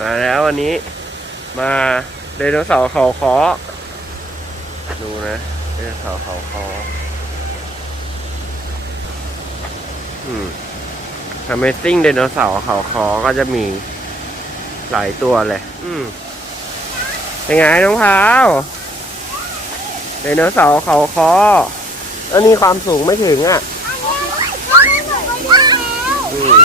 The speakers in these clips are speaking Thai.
มาแล้ววันนี้มาไดโนเสาร์เขาคอดูนะไดโนเสาร์เขาคออืม Amazing ไดโนเสาร์เขาคอก็จะมีหลายตัวเลย อืมเป็นไงน้องพาวไดโนเสาร์เขาคออันนี้ความสูงไม่ถึงอะอืม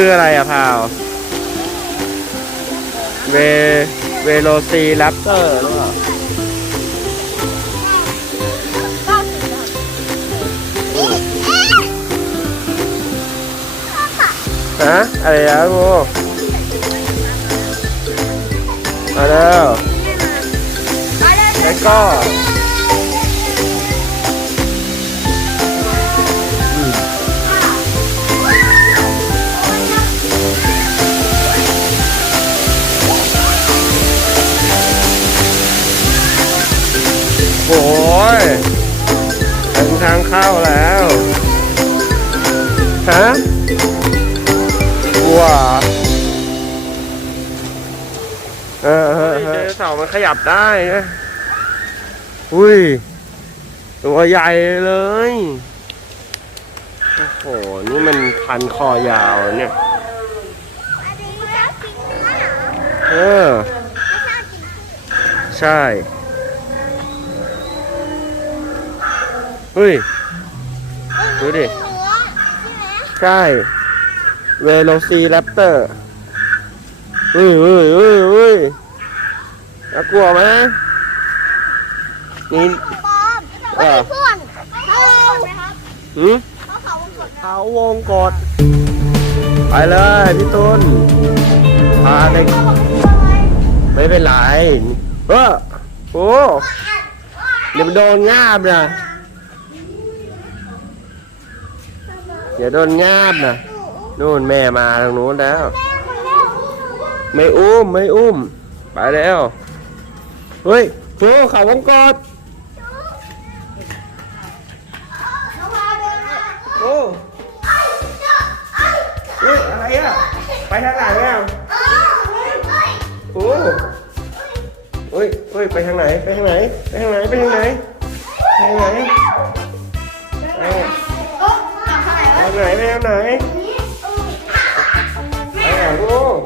คืออะไรอะพาวเวเวโรซีแรปเตอร์หรือเปล่าฮะอะไรอะโมมาแล้วแล้วก็ เข้าแล้วฮะกลัวเหรอเออเออเออเสามันขยับได้นะอุ้ย ตัวใหญ่เลย โอ้โห นี่มันพันคอยาวเนี่ยเออใช่ เฮ้ย ดูดิ ใช่เวโรซีแรปเตอร์เฮ้ยเฮ้ยเฮ้ยเฮ้ยน่ากลัวไหมนี่เออเพื่อนเขาหืมเขาวงกดเขาวงกดไปเลยพี่ตุนพาเด็กไม่เป็นไรเออโอ้เดี๋ยวมันโดนงาบนะ เดี๋ยวโดนงาบนะนู่นแม่มาทางนู้นแล้ว ไม่อุ้มไม่อุ้ม ไปแล้ว เฮ้ยโอ้เขาวงกดโอ้เฮ้ยอะไรอะ ไปทางไหนอะโอ้เฮ้ยเฮ้ยไปทางไหน ไปทางไหน ไปทางไหน ไปทางไหน ไปทางไหน ไหนไปทางไหนไปไหนลูก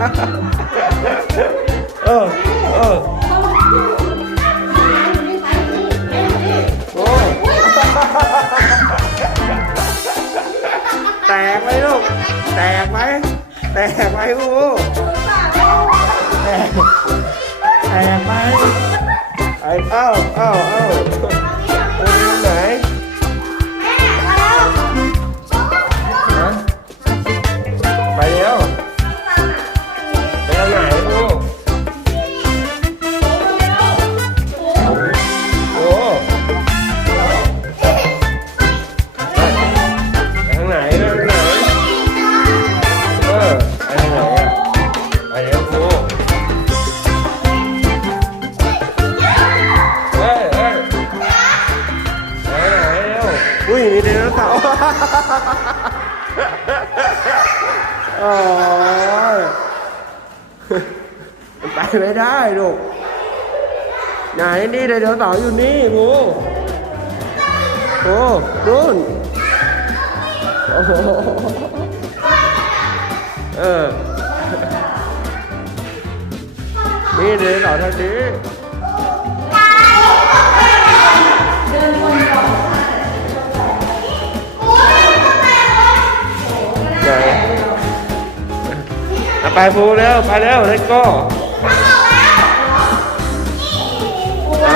เออเออโอ้แตกไหมลูก แตกไหมแตกไหมครูแตกแตกไหมไอ้เอ้าเอ้าเอ้าไปทางไหน โอ้ยไปไม่ได้ลูกไหนนี่ไดโนเสาร์อยู่นี่งูโอ้นู่นโอ้โหเออนี่ไดโนเสาร์ทางนี้ ไปฟูเร็วไปเร็ว let's go ไหน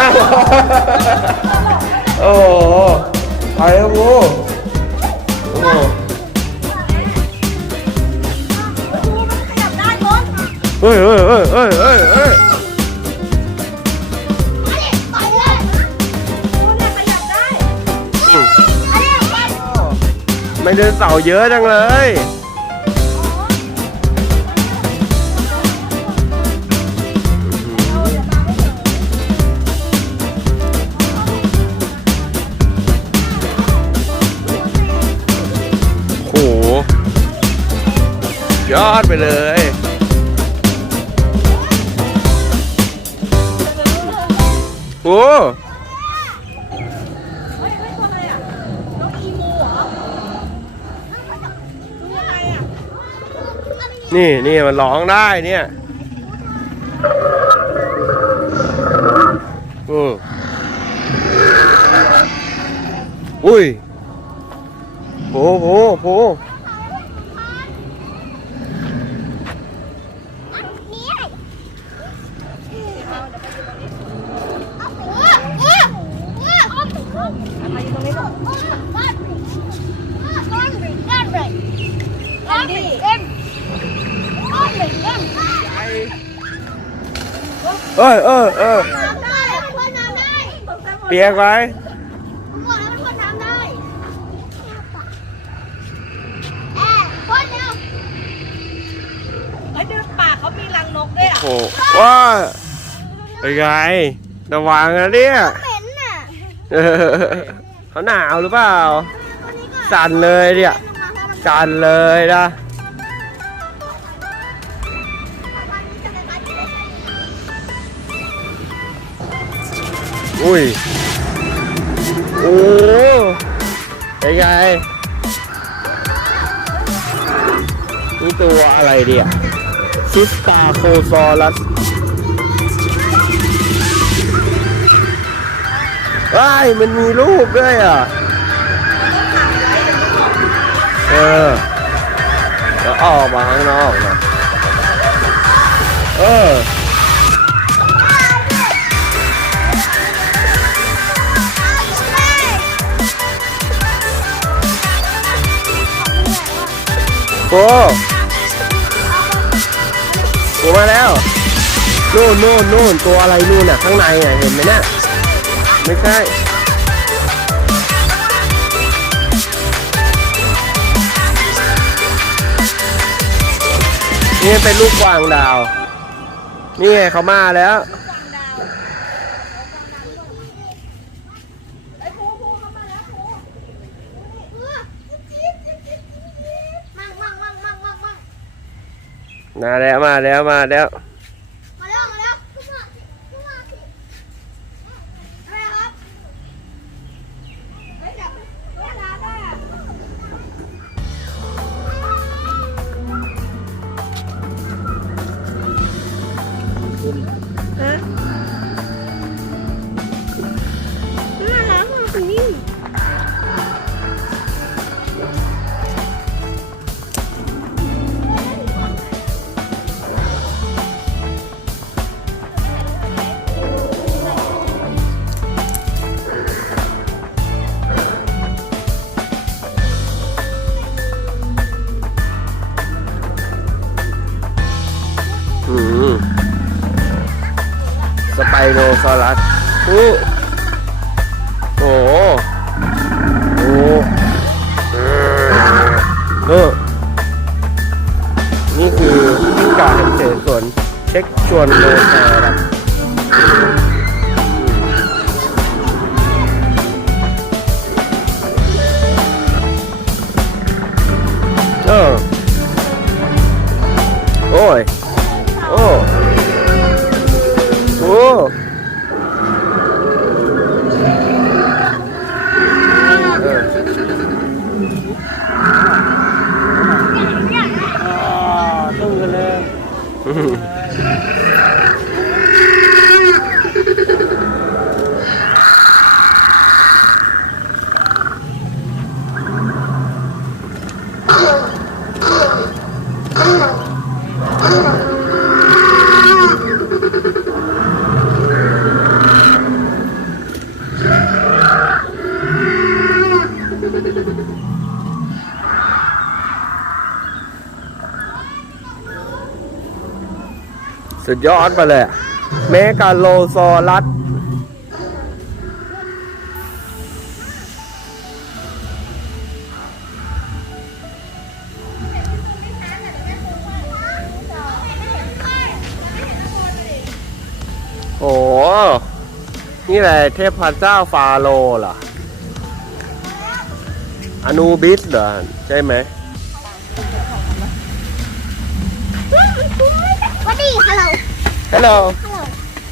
อ้าวไปครับครูโอ้โหครูมันขยับได้บอสเฮ้ยเฮ้ยเฮ้ยเฮ้ยเฮ้ย ไม่เดินเสาร์เยอะจังเลย โห ยอดไปเลย โอ้ เฮ้ยเฮ้ยตัวอะไรอะน้องอีโมเหรอตัวอะไรอะ นี่นี่มันร้องได้เนี่ยเอออุ้ยโผโผโผ เออเออเออเปียกไว้ไอ้เดือปากเขามีรังนกด้วยอะโอ้ว้าเป็นไงระวังนะเนี่ยเออเขาหนาวหรือเปล่า สั่นเลยเนี่ย สั่นเลยนะ อุ้ย โอ้เป็นไงนี่ตัวอะไรเดียซิสตาโคซอรัสว้ายมันมีรูปด้วยอะ เออแล้วออกมาข้างนอกนะเออ โอ้โอ้มาแล้วนู่นนู่นนู่นตัวอะไรนู่นน่ะข้างในอะเห็นไหมเนี่ยไม่ใช่นี่เป็นลูกกวางดาว นี่ไงเขามาแล้ว ไอ้ครูครูเขามาแล้วครูมั่งมั่งมั่งมั่งมั่งมั่ง มาแล้วมาแล้วมาแล้ว เช็คชวนโลแทครับเออโอ้ย โอ้โอ้เสุดยอดไปเลยเมกาโลซอรัสโอ้โหนี่แหละเทพเจ้าฟาโรเหรออนูบิสเหรอ ใช่ไหม วัดดีฮัลโหล ฮัลโหลฮัลโหล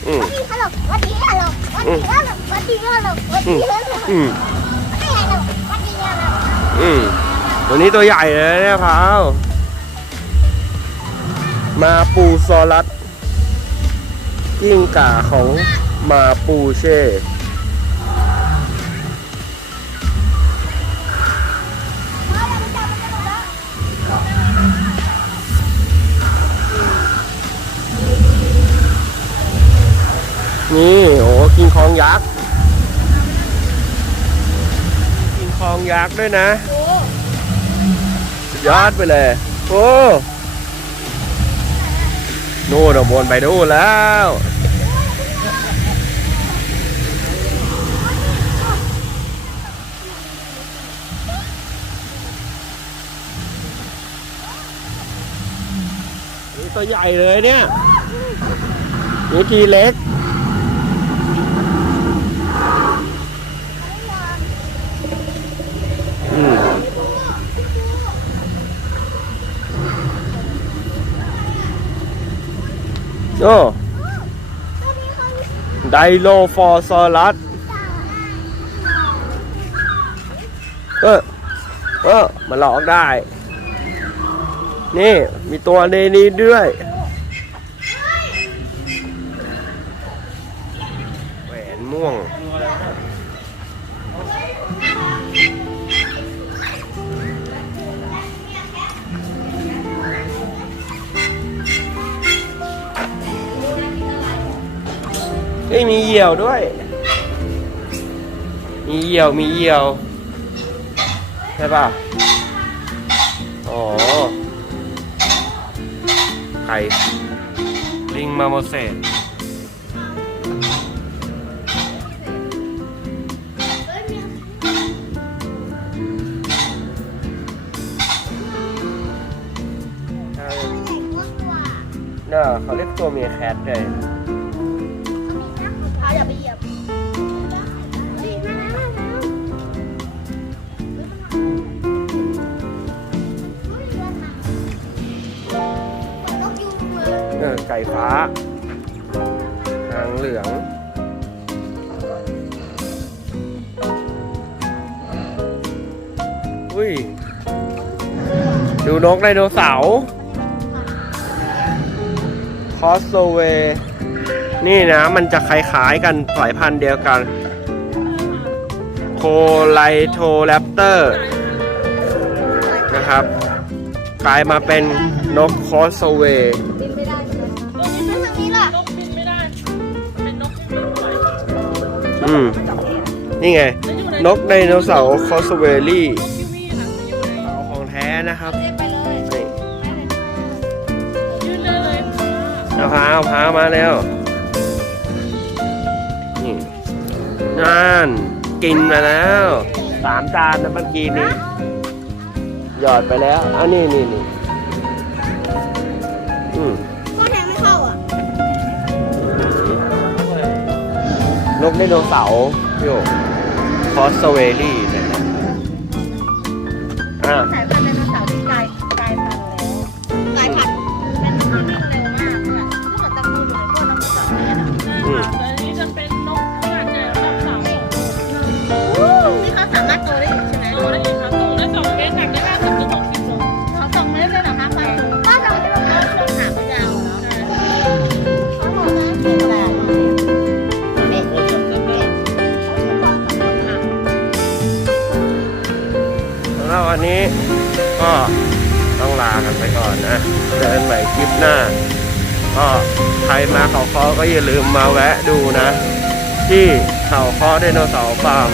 อืมวัดดีฮัลโหลวัดดีฮัลโหลวัดดีฮัลโหลวัดดีฮัลโหลวัดอืดีมฮัลโหลอืมวัดดีฮัลโหลวัดดีฮัลโหลอืมตัวนี้ตัวใหญ่เลยเนี่ยพาว มาปูซอรัสกิ้งก่าของมาปูเช่ นี่โอ้กิงคองยักษ์ กิงคองยักษ์ด้วยนะสุดยอดไปเลย โอ้นู่นบนไปดูนแล้วนี่ตัวใหญ่เลยเนี่ยนี่ทีเล็ก อืม โอ้ ตัว นไดโลฟอร์ซอรัสเออเออมาหลอกได้ นี่ มีตัวในนี้ด้วยแหวนม่วง เฮ้ยมีเหยี่ยวด้วย มีเหยี่ยวมีเหยี่ยวใช่ป่ะอ๋อไข่ลิงมาโมเสสเอ้ยมีใช่ใหญ่กว่าน่าเขาเรียกตัวเมียแคทเลย หางเหลืองอุ้ยดูนกไดโนเสาร์คอสโซเว นี่นะมันจะคล้ายๆกันสายพันธุ์เดียวกัน โคไลโทแรปเตอร์ นะครับ กลายมาเป็นนกคอสโซเวบินไม่ได้ใช่ไหมแล้วทางนี้ล่ะ อืม นี่ไง นกไดโนเสาร์คอสเวลี่ของแท้นะครับเล่นไปเลยนี่ยืนเลยเลยเอาพาเอาพามาแล้ว นี่นั่นกินมาแล้วสามจานนะเมื่อกี้นี้หยอดไปแล้วอันนี้นี่นี่ กไดโนเสาร์พี่โอคอสเวลี่นะอ่า นี้ก็ต้องลากันไปก่อนนะเจอกันใหม่คลิปหน้า ก็ใครมาเขาคอก็อย่าลืมมาแวะดูนะ ที่เขาคอไดโนเสาร์ฟาร์ม